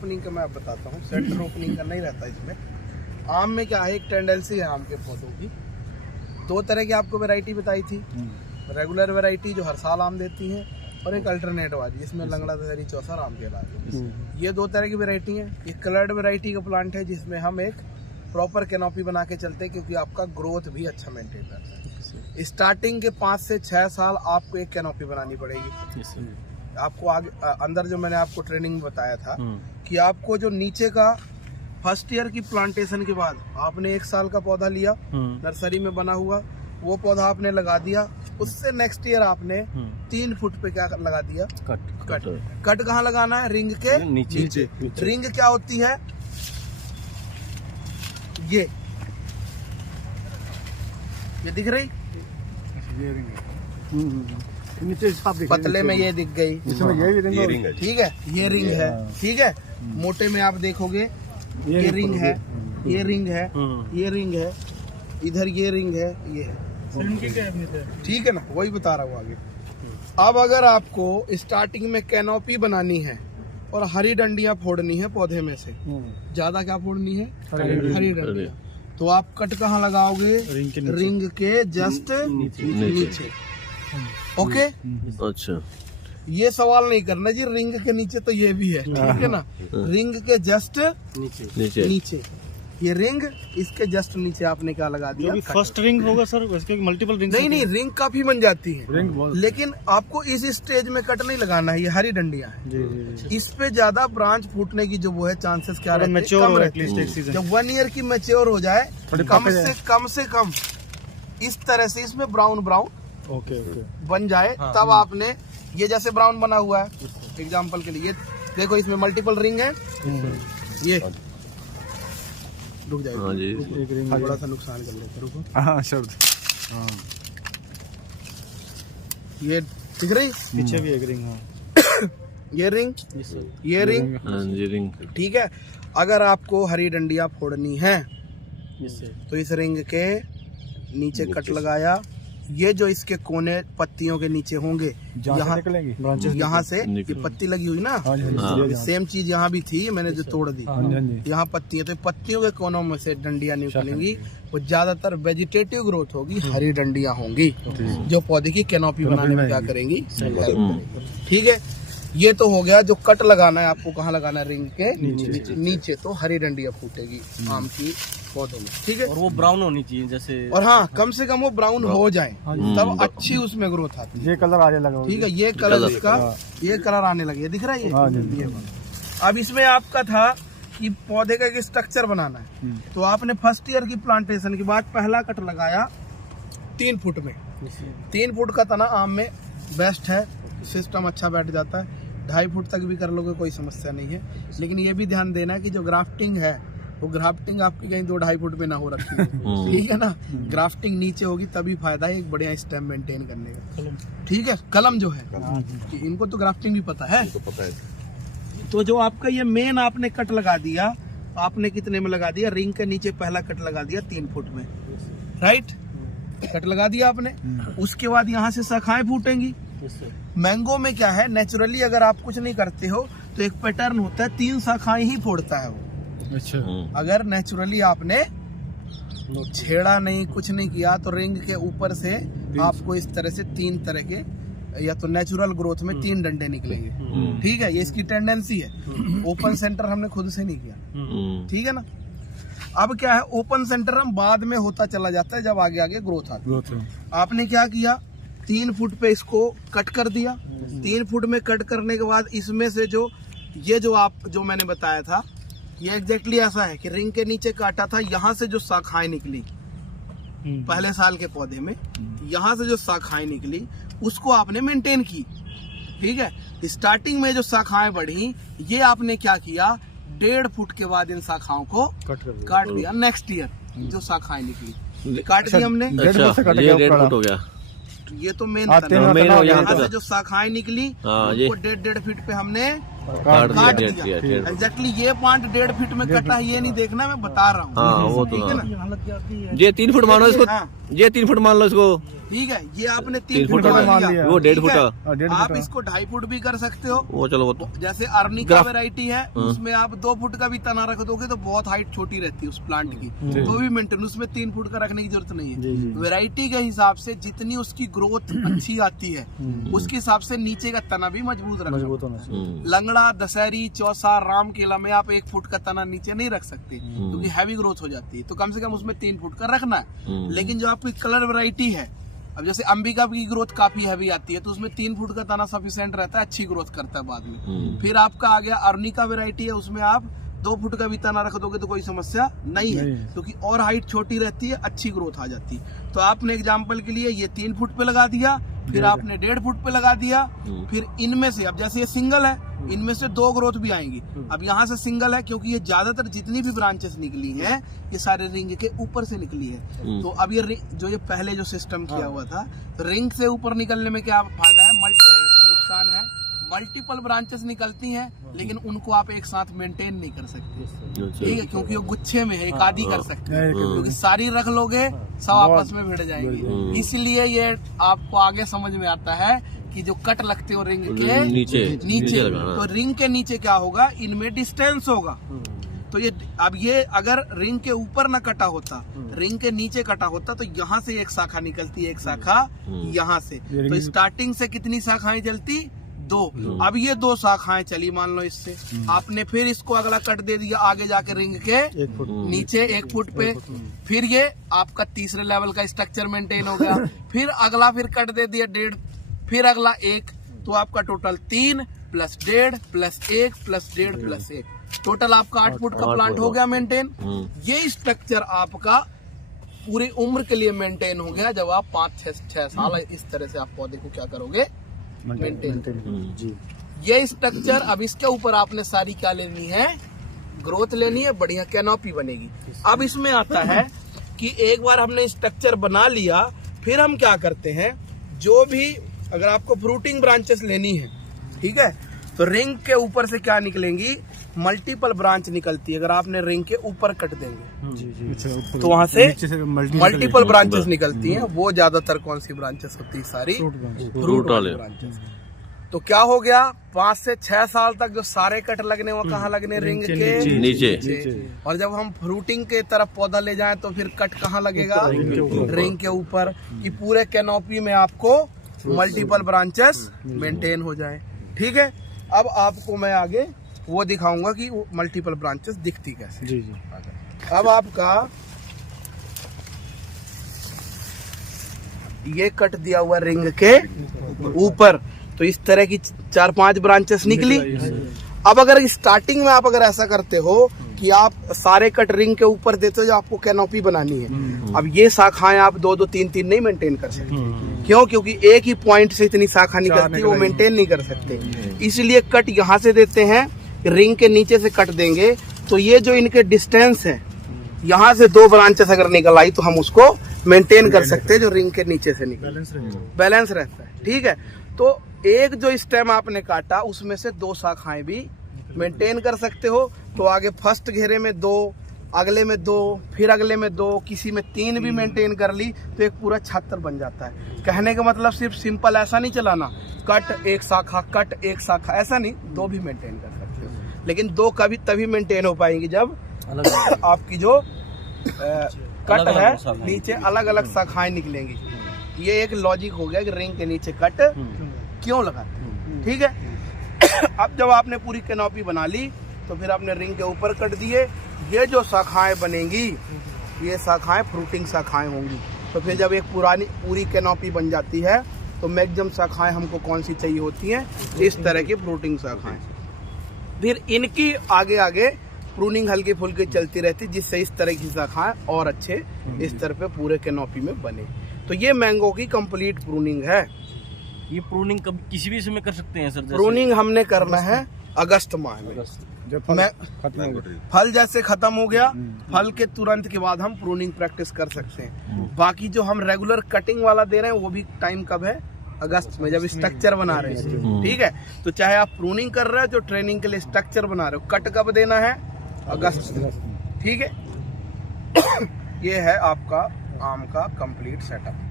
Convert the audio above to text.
Opening का मैं आप बताता हूँ। सेंटर ओपनिंग का नहीं रहता इसमें। आम में क्या है, एक टेंडेंसी है आम के पौधों की, दो तरह की आपको वैरायटी बताई थी। रेगुलर वैरायटी जो हर साल आम देती है, और एक अल्टरनेट वाली जिसमें लंगड़ा दशहरी चौसर आम कहलाते हैं। ये दो तरह की वैरायटी है। ये कलर्ड वैरायटी का प्लांट है जिसमें हम एक प्रॉपर कैनोपी बना के चलते हैं, क्योंकि आपका ग्रोथ भी अच्छा मेंटेन रहता है। स्टार्टिंग के 5 से 6 साल आपको एक कैनोपी बनानी पड़ेगी। आपको आगे अंदर जो मैंने आपको ट्रेनिंग में बताया था कि आपको जो नीचे का फर्स्ट ईयर की प्लांटेशन के बाद आपने 1 साल का पौधा लिया नर्सरी में बना हुआ, वो पौधा आपने लगा दिया। उससे नेक्स्ट ईयर आपने 3 फुट पे क्या लगा दिया, कट कहाँ लगाना है, रिंग के नीचे। रिंग क्या होती है, ये दिख रही, नीचे पतले में ये दिख गई, ठीक है, ये रिंग है, ठीक है। मोटे में आप देखोगे ये रिंग है, ये रिंग है, ये रिंग है, इधर ये रिंग है, ये है, ठीक है ना, वही बता रहा हूँ आगे। अब अगर आपको स्टार्टिंग में कैनोपी बनानी है और हरी डंडियां फोड़नी है पौधे में से, ज्यादा क्या फोड़नी है, हरी डंडियां, तो आप कट कहाँ लगाओगे, रिंग के जस्ट नीचे। ओके, अच्छा, ये सवाल नहीं करना जी, रिंग के नीचे तो ये भी है, ठीक है ना। रिंग के जस्ट नीचे ये रिंग, इसके जस्ट नीचे आपने क्या लगा दिया, फर्स्ट रिंग होगा सर, इसके मल्टीपल रिंग नहीं, रिंग काफी बन जाती है, लेकिन आपको इस स्टेज में कट नहीं लगाना है। ये हरी डंडियां है, इस पे ज्यादा ब्रांच फूटने की जो वो है चांसेस क्या रहते हैं, कम रहते हैं। जब 1 ईयर की मैच्योर हो जाए, कम से कम इस तरह से इसमें ब्राउन बन जाए, तब आपने ये जैसे ब्राउन बना हुआ है एग्जाम्पल के लिए, ये देखो इसमें मल्टीपल रिंग है, ये रुक जाएगा, थोड़ा सा नुकसान कर लेते, रुको। ये दिख रही, पीछे भी एक रिंग, ये रिंग, ठीक है। अगर आपको हरी डंडियां फोड़नी है तो इस रिंग के नीचे कट लगाया, ये जो इसके कोने पत्तियों के नीचे होंगे, यहाँ से ये पत्ती लगी हुई ना, सेम चीज यहाँ भी थी, मैंने जो तोड़ दी, यहाँ पत्तियां, तो पत्तियों के कोनों में से डंडियां निकलेंगी, वो ज्यादातर वेजिटेटिव ग्रोथ होगी, हरी डंडियां होंगी जो पौधे की कैनोपी बनाने में क्या करेंगी, ठीक है। ये तो हो गया जो कट लगाना है आपको, कहाँ लगाना है, रिंग के नीचे, तो हरी डंडियां फूटेगी आम की पौधों में, ठीक है। और वो ब्राउन होनी चाहिए जैसे, और हाँ, कम से कम वो ब्राउन हो जाए, तब अच्छी उसमें ग्रोथ आती है। ये कलर आने लगा, ठीक है, ये कलर इसका, ये कलर आने लगे, दिख रहा है ये। अब इसमें आपका था कि पौधे का एक स्ट्रक्चर बनाना है, तो आपने फर्स्ट ईयर की प्लांटेशन के बाद पहला कट लगाया 3 फुट में। 3 फुट का तना आम में बेस्ट है, सिस्टम अच्छा बैठ जाता है। 2.5 फुट तक भी कर लोगे कोई समस्या नहीं है, लेकिन ये भी ध्यान देना कि जो ग्राफ्टिंग है वो ग्राफ्टिंग आपकी कहीं 2-2.5 फुट में ना हो रखी है, ठीक है ना। ग्राफ्टिंग नीचे होगी तभी फायदा है एक बढ़िया स्टेम मेंटेन करने का, ठीक है। कलम जो है कि इनको तो ग्राफ्टिंग भी पता है, तो जो आपका ये मेन आपने कट लगा दिया, आपने कितने में लगा दिया, रिंग के नीचे पहला कट लगा दिया 3 फुट में, राइट, कट लगा दिया आपने। उसके बाद यहाँ से शाखाएं फूटेंगी। मैंगो में क्या है, नेचुरली अगर आप कुछ नहीं करते हो तो एक पैटर्न होता है, 3 शाखाएं ही फोड़ता है वो। अच्छा, अगर नेचुरली आपने छेड़ा नहीं, कुछ नहीं किया, तो रिंग के ऊपर से आपको इस तरह से 3 तरह के, या तो नेचुरल ग्रोथ में 3 डंडे निकलेंगे, ठीक है। ये इसकी टेंडेंसी है। ओपन सेंटर हमने खुद से नहीं किया, ठीक है ना। अब क्या है, ओपन सेंटर हम बाद में होता चला जाता है जब आगे आगे ग्रोथ आती है। आपने क्या किया, 3 फुट पे इसको कट कर दिया। 3 फुट में कट करने के बाद इसमें से जो मैंने बताया था, ये एग्जैक्टली ऐसा है कि रिंग के नीचे काटा था, यहाँ से जो शाखाएं निकली पहले साल के पौधे में, यहाँ से जो शाखाएं निकली उसको आपने मेंटेन की, ठीक है। स्टार्टिंग में जो शाखाएं बढ़ी, ये आपने क्या किया, 1.5 फुट के बाद इन शाखाओं को काट दिया। नेक्स्ट ईयर जो शाखाएं निकली काट दी हमने, 1.5 फुट हो गया, ये तो मेन यहाँ से जो शाखाएं निकली वो 1.5 फीट पे हमने काट दिया। एग्जैक्टली ये पॉइंट 1.5 फीट में कटा है, ये नहीं देखना, मैं बता रहा हूँ, वो तो ठीक है ना। ये 3 फुट मान लो इसको, ये 3 फुट मान लो इसको, ठीक है, ये आपने 3 3 फुट फुट का मान लिया, लिया। वो 1.5 ठीक फुट है? का। 1.5 आप फुट का। इसको 2.5 फुट भी कर सकते हो। वो चलो वो तो जैसे अर्नी का ग्राफ- वैरायटी है, उसमें आप 2 फुट का भी तना रख दोगे तो बहुत हाइट छोटी रहती है उस प्लांट की, जी। तो भी मेंटेन, उसमें 3 फुट का रखने की जरूरत नहीं जी, जी। है। वैरायटी के हिसाब से जितनी उसकी ग्रोथ अच्छी आती है, उसके हिसाब से नीचे का तना भी मजबूत रखना मजबूत पड़ता होना है। चाहिए। लंगड़ा, दशहरी, चौसा, राम केला में आप 1 फुट का तना नीचे नहीं रख सकते क्योंकि हैवी ग्रोथ हो जाती है, तो कम से कम उसमें 3 फुट का रखना है। लेकिन जो आपकी कलर वैरायटी है, अब जैसे अंबिका की ग्रोथ काफी हैवी आती है तो उसमें 3 फुट का तना सफिशिएंट रहता है, अच्छी ग्रोथ करता है बाद में। फिर आपका आ गया अर्निका वैरायटी है, उसमें आप 2 फुट का भी तना रख दोगे तो कोई समस्या नहीं है, क्योंकि और हाइट छोटी रहती है, अच्छी ग्रोथ आ जाती है। तो आपने एग्जाम्पल के लिए ये 3 फुट पे लगा दिया, फिर आपने 1.5 फुट पे लगा दिया, फिर इनमें से अब जैसे ये सिंगल है, इनमें से 2 ग्रोथ भी आएंगी। अब यहाँ से सिंगल है क्योंकि ये ज्यादातर जितनी भी ब्रांचेस निकली हैं ये सारे रिंग के ऊपर से निकली है। तो अब ये जो ये पहले जो सिस्टम किया हुआ था, तो रिंग से ऊपर निकलने में क्या फायदा है, नुकसान है, मल्टीपल ब्रांचेस निकलती हैं लेकिन उनको आप एक साथ मेंटेन नहीं कर सकते, ठीक है, क्योंकि वो गुच्छे में है, एक आधी कर सकते हैं, क्योंकि सारी रख लोगे सब आपस में भिड़ जाएंगे। इसलिए ये आपको आगे समझ में आता है कि जो कट लगते हो रिंग के नीचे तो रिंग के नीचे क्या होगा, इनमें डिस्टेंस होगा। तो ये अब ये अगर रिंग के ऊपर ना कटा होता, रिंग के नीचे कटा होता, तो यहाँ से एक शाखा निकलती है, एक शाखा यहाँ से, तो स्टार्टिंग से कितनी शाखाएं चलती, 2। अब ये 2 शाखाएं चली मान लो इससे, आपने फिर इसको अगला कट दे दिया आगे जाके रिंग के नीचे 1 फुट पे, फिर ये आपका तीसरे लेवल का स्ट्रक्चर मेंटेन हो गया। फिर अगला फिर कट दे दिया 1.5, फिर अगला 1, तो आपका टोटल 3 + 1.5 + 1 + 1.5 + 1, टोटल आपका 8 फुट का प्लांट हो गया मेंटेन। ये स्ट्रक्चर आपका पूरी उम्र के लिए मेंटेन हो गया। जब आप 5-6 साल इस तरह से आप पौधे को क्या करोगे, मेंटेन जी। ये स्ट्रक्चर, अब इसके ऊपर आपने सारी क्या लेनी है, ग्रोथ लेनी है, बढ़िया कैनोपी बनेगी। अब इसमें आता है कि एक बार हमने स्ट्रक्चर बना लिया, फिर हम क्या करते हैं, जो भी अगर आपको फ्रूटिंग ब्रांचेस लेनी है, ठीक है, तो रिंग के ऊपर से क्या निकलेंगी, मल्टीपल ब्रांच निकलती है। अगर आपने रिंग के ऊपर कट देंगे तो वहां से मल्टीपल ब्रांचेस निकलती हैं। वो ज्यादातर कौन सी ब्रांचेस होती है, सारी फ्रूट वाली ब्रांचेस। तो क्या हो गया, 5 से 6 साल तक जो सारे कट लगने वो कहाँ लगने, रिंग के नीचे। और जब हम फ्रूटिंग के तरफ पौधा ले जाएं तो फिर कट कहाँ लगेगा, रिंग के ऊपर, कि पूरे कैनोपी में आपको मल्टीपल ब्रांचेस मेंटेन हो जाए। ठीक है, अब आपको मैं आगे वो दिखाऊंगा कि वो मल्टीपल ब्रांचेस दिखती कैसे। जी जी। अब आपका ये कट दिया हुआ रिंग के ऊपर, तो इस तरह की 4-5 ब्रांचेस निकली। अब अगर स्टार्टिंग में आप अगर ऐसा करते हो कि आप सारे कट रिंग के ऊपर देते हो, जो आपको कैनोपी बनानी है, अब ये शाखाएं आप 2-2, 3-3 नहीं मेंटेन कर सकते। क्यों? क्योंकि एक ही पॉइंट से इतनी शाखा निकलती है, वो मेंटेन नहीं कर सकते। इसलिए कट यहाँ से देते हैं, रिंग के नीचे से कट देंगे, तो ये जो इनके डिस्टेंस है, यहाँ से 2 ब्रांचेस अगर निकल आई तो हम उसको मेंटेन कर सकते हैं, जो रिंग के नीचे से निकल बैलेंस रहता है। ठीक है, तो एक जो स्टेम आपने काटा उसमें से 2 शाखाएं भी मेंटेन कर सकते हो। तो आगे फर्स्ट घेरे में 2, अगले में 2, फिर अगले में 2, किसी में 3 भी मेंटेन कर ली तो एक पूरा छात्र बन जाता है। कहने का मतलब सिर्फ सिंपल ऐसा नहीं चलाना, कट एक शाखा, कट एक शाखा, ऐसा नहीं, 2 भी मेंटेन कर सकते हो। लेकिन 2 कभी तभी मेंटेन हो पाएंगी जब आपकी जो कट है नीचे अलग अलग शाखाएं निकलेंगी। ये एक लॉजिक हो गया कि रिंग के नीचे कट क्यों लगाते। ठीक है, अब जब आपने पूरी कैनोपी बना ली तो फिर आपने रिंग के ऊपर कट दिए। ये जो शाखाएं बनेंगी, ये शाखाएं फ्रूटिंग शाखाएं होंगी। तो फिर जब एक पूरी कैनोपी बन जाती है तो मैक्सिमम शाखाएं हमको कौन सी चाहिए होती हैं, इस तरह की फ्रूटिंग शाखाएं। फिर इनकी आगे आगे प्रूनिंग हल्की फुल्की चलती रहती, जिससे इस तरह की शाखाएं और अच्छे इस तरह पे पूरे कैनोपी में बने। तो ये मैंगो की कंप्लीट प्रूनिंग है। ये प्रूनिंग कब किसी भी समय कर सकते हैं सर? प्रूनिंग हमने करना है अगस्त माह में, जब फल जैसे खत्म हो गया, फल के तुरंत के बाद हम प्रूनिंग प्रैक्टिस कर सकते हैं। बाकी जो हम रेगुलर कटिंग वाला दे रहे हैं वो भी टाइम कब है, अगस्त में, जब स्ट्रक्चर बना रहे हैं। ठीक है, तो चाहे आप प्रूनिंग कर रहे हो, जो ट्रेनिंग के लिए स्ट्रक्चर बना रहे हो, कट कब देना है, अगस्त में। ठीक है, ये है आपका आम का कंप्लीट सेटअप।